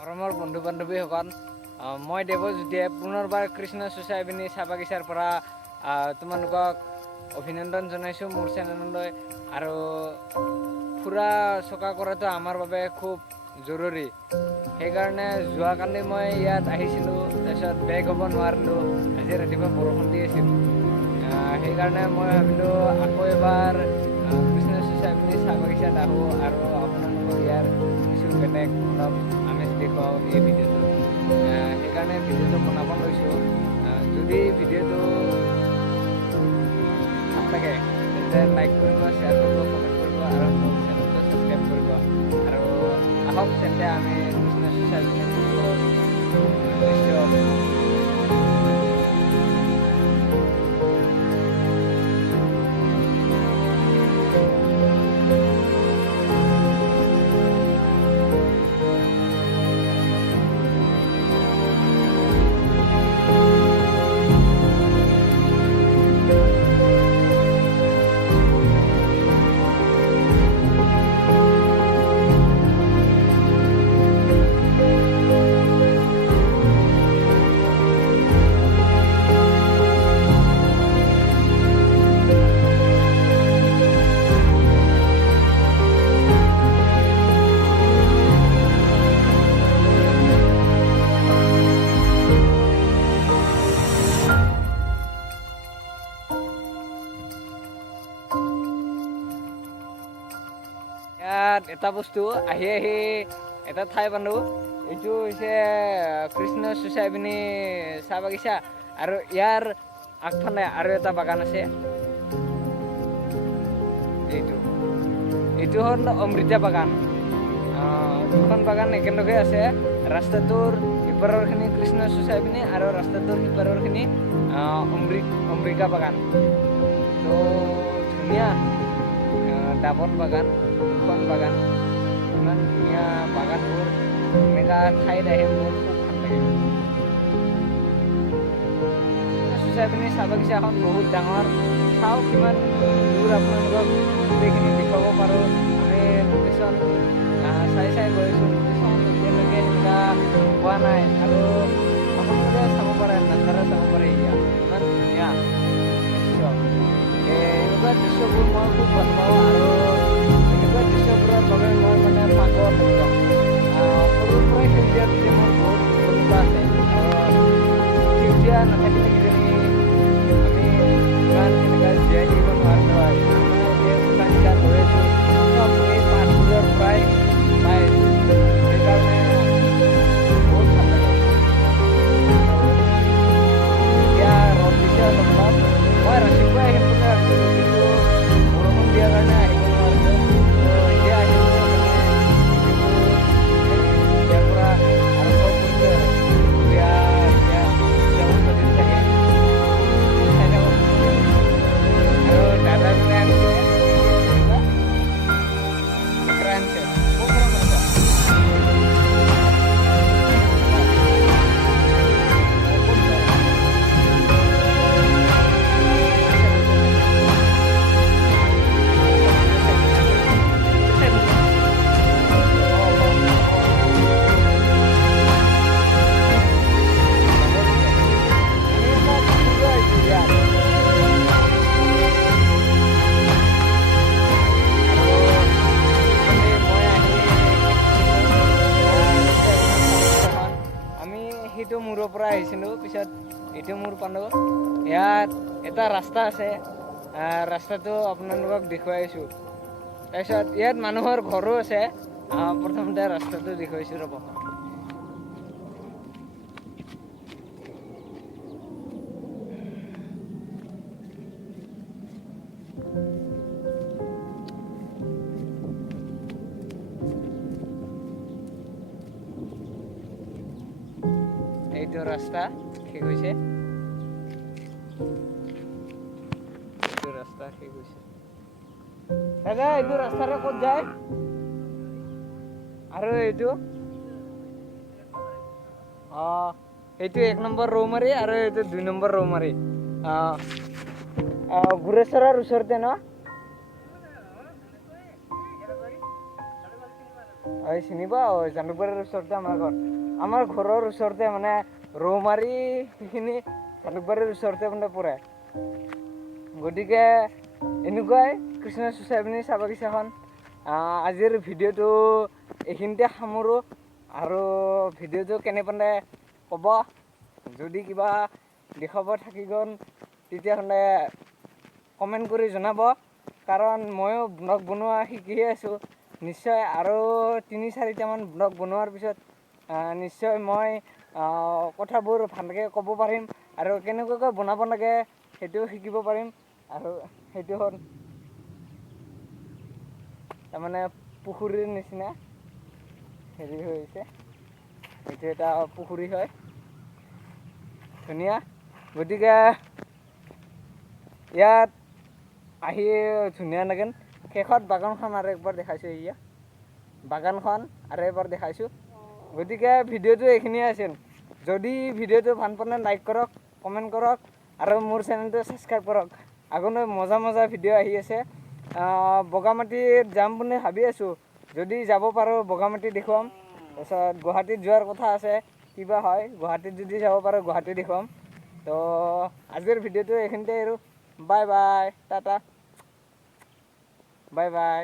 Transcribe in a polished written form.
মৰমৰ বন্ধু বান্ধৱীসকল, মই দেৱজ্যোতিয়ে পুনৰবাৰ কৃষ্ণ ছ'চাইটিনী চাহ বাগিচাৰ পৰা তোমালোকক অভিনন্দন জনাইছোঁ মোৰ চেনেললৈ। আৰু ফুৰা চকা কৰাটো আমাৰ বাবে খুব জৰুৰী। সেইকাৰণে যোৱাকালি মই ইয়াত আহিছিলোঁ, তাৰপিছত বেক হ'ব নোৱাৰিলোঁ। আজি ৰাতিপুৱা বৰষুণ দি আছিল, সেইকাৰণে মই ভাবিলোঁ আকৌ এবাৰ কৃষ্ণ ছ'চাইটিনী চাহ বাগিচাত আহোঁ আৰু আপোনালোকক ইয়াৰ কিছু বেলেগ অলপ আমেজ দেখুৱাওঁ এই ভিডিঅ'টো। সেইকাৰণে ভিডিঅ'টো বনাব লৈছোঁ। যদি ভিডিঅ'টো ভাল লাগে তেন্তে লাইক কৰিব, শ্বেয়াৰ কৰিব, কমেণ্ট কৰিব আৰু মোৰ চেনেলটো ছাবস্ক্ৰাইব কৰিব। আৰু আহক তেন্তে আমি কৃষ্ণ ছ'চাইটিনী নিশ্চয়। ইয়াত এটা বস্তু আহি এটা ঠাই পালোঁ। এইটো হৈছে কৃষ্ণ ছ'চাইটিনী চাহ বাগিচা, আৰু ইয়াৰ আগফালে আৰু এটা বাগান আছে। এইটো হ'ল অমৃতা বাগান। দুখন বাগান একেলগে আছে। ৰাস্তাটোৰ ইপাৰৰখিনি কৃষ্ণ ছ'চাইটিনী আৰু ৰাস্তাটোৰ সিপাৰৰখিনি অমৃতা বাগান। তো ধুনীয়া ডাবল বাগান, দুখন বাগান, ইমান ধুনীয়া বাগানবোৰ। এনেকুৱা ঠাইত আহি মোৰ খুব ভাল লাগে। ছ'চাইটিনী চাহ বাগিচাখন বহুত ডাঙৰ। চাওক কিমান দূৰ আপোনালোকক গোটেইখিনি দেখুৱাব পাৰোঁ। আমি লোকেশ্যন চাই গৈ আছোঁ। লোকেশ্যন এতিয়ালৈকে এনেকুৱা হোৱা নাই, আৰু সকলোকে চাব পাৰে, নাজাৰা চাব পাৰে। ইমান ধুনীয়া দৃশ্য। এনেকুৱা দৃশ্যবোৰ মই খুব ভাল পাওঁ, আৰু এনেকুৱা দৃশ্যবোৰৰ বাবে মই পাগল একদম। সৰুৰ পৰাই সেউজীয়াৰ প্ৰতি মোৰ বহুত দুৰ্বলতা আছে। সেউজীয়া নাথাকিলে কিজানি আমি ইমান এনেকুৱা জীয়াই থাকিব নোৱাৰিলোঁ হয়। আমাৰ এতিয়া উশাহ নিশাহ লৈ আছোঁ, চব এই পাতবোৰৰ পৰাই পাই আছোঁ। সেইকাৰণে বহুত ভাল লাগে। এতিয়া ৰ'দ দিছে অলপ অলপ। মই ৰাতিপুৱাই আহিম বুলি ভাবিছিলোঁ, কিন্তু বৰষুণ দিয়াৰ কাৰণে আহিব নোৱাৰিলোঁ। এতিয়া আহিলোঁ, ইয়াৰ পৰা আৰম্ভ কৰিলোঁ আৰু এতিয়া নদীত থাকে আৰু দাদাজনে আনিছে আনিছে। সেইটো মূৰৰ পৰা আহিছিলোঁ, পিছত এইটো মূৰ পালোঁ। ইয়াত এটা ৰাস্তা আছে, ৰাস্তাটো আপোনালোকক দেখুৱাইছোঁ। তাৰপিছত ইয়াত মানুহৰ ঘৰো আছে। প্ৰথমতে ৰাস্তাটো দেখুৱাইছোঁ ৰ'ব। এইটো ৰাস্তা শেষ হৈছে, দাদা এইটো ৰাস্তাৰে ক'ত যায়? আৰু এইটো এইটো 1 নম্বৰ ৰৌমাৰী আৰু এইটো 2 নম্বৰ ৰৌমাৰী। গুৰেশ্বৰৰ ওচৰতে ন? চিনি পাওঁ জালুকবাৰীৰ ওচৰতে আমাৰ ঘৰৰ ওচৰতে মানে ৰৌমাৰী সেইখিনি জালুকবাৰীৰ ওচৰতে মানে পৰে। গতিকে এনেকুৱাই কৃষ্ণ ছ'চাইটি চাহ বাগিচাখন। আজিৰ ভিডিঅ'টো এইখিনিতে সামৰোঁ আৰু ভিডিঅ'টো কেনে পালে ক'ব। যদি কিবা দেখাব থাকি গ'ল তেতিয়াহ'লে কমেণ্ট কৰি জনাব, কাৰণ ময়ো ব্লগ বনোৱা শিকিহে আছোঁ। নিশ্চয় আৰু ৩-৪টামান ব্লগ বনোৱাৰ পিছত নিশ্চয় মই কথাবোৰ ভালকৈ ক'ব পাৰিম আৰু কেনেকুৱাকৈ বনাব লাগে সেইটোও শিকিব পাৰিম। আৰু সেইটো হ'ল তাৰমানে পুখুৰীৰ নিচিনা হেৰি হৈছে, এইটো এটা পুখুৰী হয়, ধুনীয়া। গতিকে ইয়াত আহি ধুনীয়া লাগে। শেষত বাগানখন আৰু একবাৰ দেখাইছোঁ, বাগানখন আৰু এবাৰ দেখাইছোঁ। গতিকে ভিডিঅ'টো এইখিনিয়ে আছিল। যদি ভিডিঅ'টো ভাল পালে লাইক কৰক, কমেণ্ট কৰক আৰু মোৰ চেনেলটো ছাবস্ক্ৰাইব কৰক। আগলৈ মজা মজা ভিডিঅ' আহি আছে। বগামাটিত যাম বুলি ভাবি আছোঁ, যদি যাব পাৰোঁ বগামাটি দেখুৱাম। তাৰপিছত গুৱাহাটীত যোৱাৰ কথা আছে, কিবা হয়। গুৱাহাটীত যদি যাব পাৰোঁ গুৱাহাটী দেখুৱাম। তো আজিৰ ভিডিঅ'টো এইখিনিতে আৰু bye bye, Tata, bye bye.